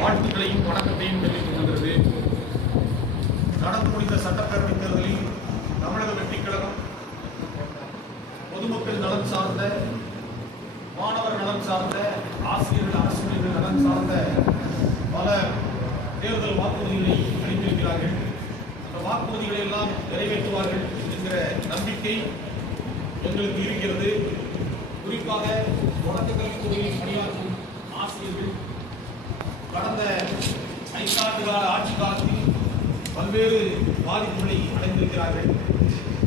வாழ்த்துக்களையும் வணக்கத்தையும் தெரிவித்துக் கொள்கிறது. நடந்து முடிந்த சட்டப்பேரவைத் தேர்தலில் தமிழக வெற்றிக் கழகம் பொதுமக்கள் நலன் சார்ந்த, மாணவர் நலன் சார்ந்த, ஆசிரியர்கள் அரசு ஊழியர்கள் நலன் சார்ந்த பல தேர்தல் வாக்குறுதிகளை அளித்திருக்கிறார்கள். அந்த வாக்குறுதிகளை எல்லாம் நிறைவேற்றுவார்கள் என்கிற நம்பிக்கை எங்களுக்கு இருக்கிறது. குறிப்பாக தொடக்க கல்வித்துறையில் பணியாற்றும் ஆசிரியர்கள் கடந்த 5 ஆண்டு கால ஆட்சி காலத்தில் பல்வேறு பாதிப்புகளை அடைந்திருக்கிறார்கள்.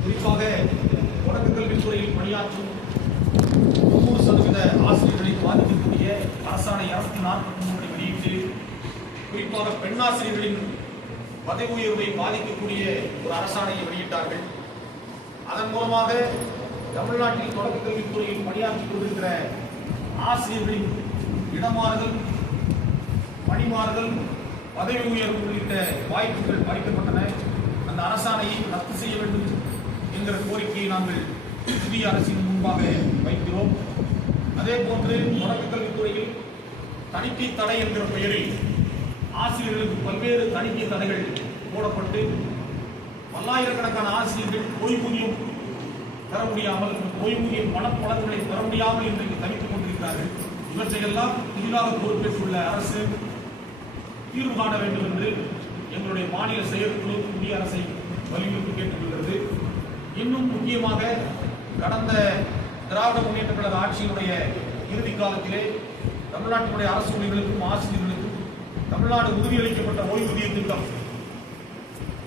குறிப்பாக தொடக்க கல்வித்துறையில் பணியாற்றும் 90% ஆசிரியர்களை பாதிக்கக்கூடிய அரசாணை 243 வெளியிட்டு, குறிப்பாக பெண்ணாசிரியர்களின் பதவி உயர்வை பாதிக்கக்கூடிய ஒரு அரசாணையை வெளியிட்டார்கள். அதன் மூலமாக தமிழ்நாட்டில் தொடக்க கல்வித்துறையில் பணியாற்றிக் கொண்டிருக்கிற ஆசிரியர்களின் இடமாறுதல், பணிமாறுதல், பதவி உயர்வு உள்ளிட்ட வாய்ப்புகள் பறிக்கப்பட்டன. அந்த அரசாணையை ரத்து செய்ய வேண்டும் என்கிற கோரிக்கையை நாங்கள் புதிய அரசின் முன்பாக வைக்கிறோம். அதே போன்று தொடக்க கல்வித்துறையில் தணிக்கை தடை என்கிற பெயரில் ஆசிரியர்களுக்கு பல்வேறு தணிக்கை தடைகள் போடப்பட்டு பல்லாயிரக்கணக்கான ஆசிரியர்கள் ஓய்வூதியம் பெற முடியாமல், ஓய்வூதிய பணப்பலன்களை பெற முடியாமல் இன்றைக்கு தவித்துக் கொண்டிருக்கிறார்கள். இவற்றையெல்லாம் புதிதாக பொறுப்பேற்றுள்ள அரசு தீர்வு காண வேண்டும் என்று எங்களுடைய மாநில செயற்குழு புதிய அரசை வலியுறுத்தி கேட்டுக்கொள்கிறது. இன்னும் முக்கியமாக கடந்த திராவிட முன்னேற்ற கழக ஆட்சியினுடைய இறுதி காலத்திலே தமிழ்நாட்டினுடைய அரசு ஊழியர்களுக்கும் ஆசிரியர்களுக்கும் தமிழ்நாடு உறுதியளிக்கப்பட்ட ஓய்வூதிய திட்டம்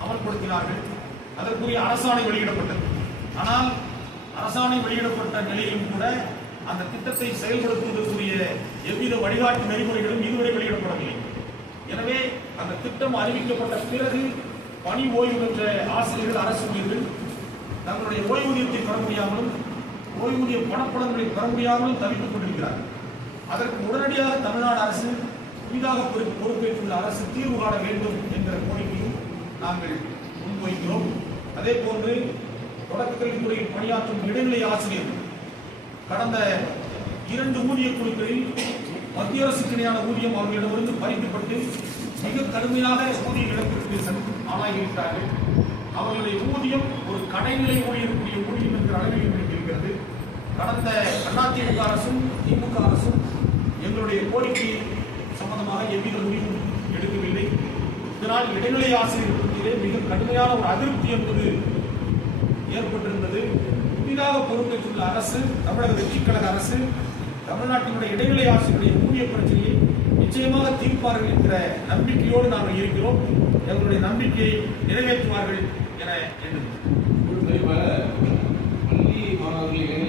அமல்படுத்தினார்கள். அதற்குரிய அரசாணை வெளியிடப்பட்டது. ஆனால் அரசாணை வெளியிடப்பட்ட நிலையிலும் கூட அந்த திட்டத்தை செயல்படுத்துவதற்குரிய எவ்வித வழிகாட்டு நெறிமுறைகளும் இதுவரை வெளியிடப்படவில்லை. எனவே அந்த திட்டம் அறிவிக்கப்பட்ட பிறகு பணி ஓய்வு பெற்ற ஆசிரியர்கள், அரசு ஊழியர்கள் தங்களுடைய ஓய்வூதியத்தை பெற முடியாமலும், ஓய்வூதிய பணப்பலன்களை பெற முடியாமலும் தவித்துக் கொண்டிருக்கிறார்கள். அதற்கு உடனடியாக தமிழ்நாடு அரசு, புதிதாக பொறுப்பேற்றுள்ள அரசு தீர்வு காண வேண்டும் என்கிற கோரிக்கையும் நாங்கள் முன்வைக்கிறோம். அதே போன்று தொடக்க கல்வித்துறையில் பணியாற்றும் இடைநிலை ஆசிரியர்கள் கடந்த 2 ஊதிய குழுக்களில் மத்திய அரசுக்கு இணையான ஊதியம் அவர்களிடமிருந்து பறிக்கப்பட்டு மிக கடுமையாக ஊதிய இழப்பிற்கு ஆளாகியிருக்கிறார்கள். அவர்களுடைய ஊதியம் ஒரு கடைநிலை ஊழியர்களுடைய ஊதியம் என்கிற அளவில் இன்றைக்கு இருக்கிறது. கடந்த அதிமுக அரசும் திமுக அரசும் எங்களுடைய கோரிக்கை சம்பந்தமாக எவ்வித முடிவும் எடுக்கவில்லை. இதனால் இடைநிலை ஆசிரியர்களுக்கு மிக கடுமையான ஒரு அதிருப்தி என்பது ஏற்பட்டிருந்தது. புதிதாக பொறுப்பேற்றுள்ள அரசு, தமிழக வெற்றிக் கழக அரசு, தமிழ்நாட்டினுடைய இடைநிலை ஆசிரியருடைய ஊதிய பிரச்சனையை நிச்சயமாக தீர்ப்பார்கள் என்கிற நம்பிக்கையோடு நாங்கள் இருக்கிறோம். எங்களுடைய நம்பிக்கையை நிறைவேற்றுவார்கள் என எண்ணுகிறோம்.